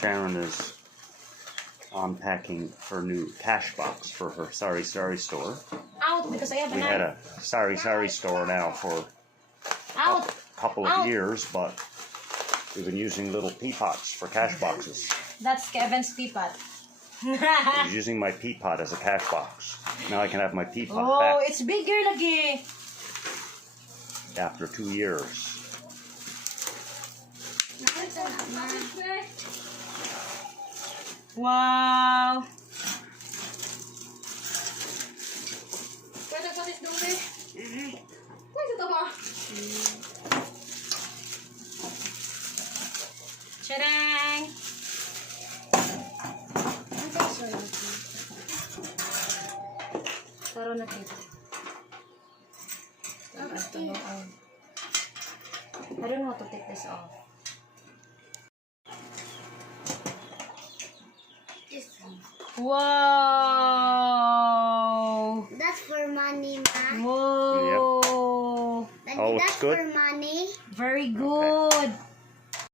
Sharon is unpacking her new cash box for her Sorry store. Out because I have We had a Sorry store now for a couple of years, but we've been using little teapots for cash boxes. That's Kevin's teapot. He's using my teapot as a cash box. Now I can have my teapot Oh, back it's bigger lagi. after 2 years. Wow. Pwede patis dong deh. Pwede ito mo. Tadang! Taro na kita. I don't know how to take this off. Wow! That's for money, ma. Whoa! Oh, it's That's good? for money. Very good.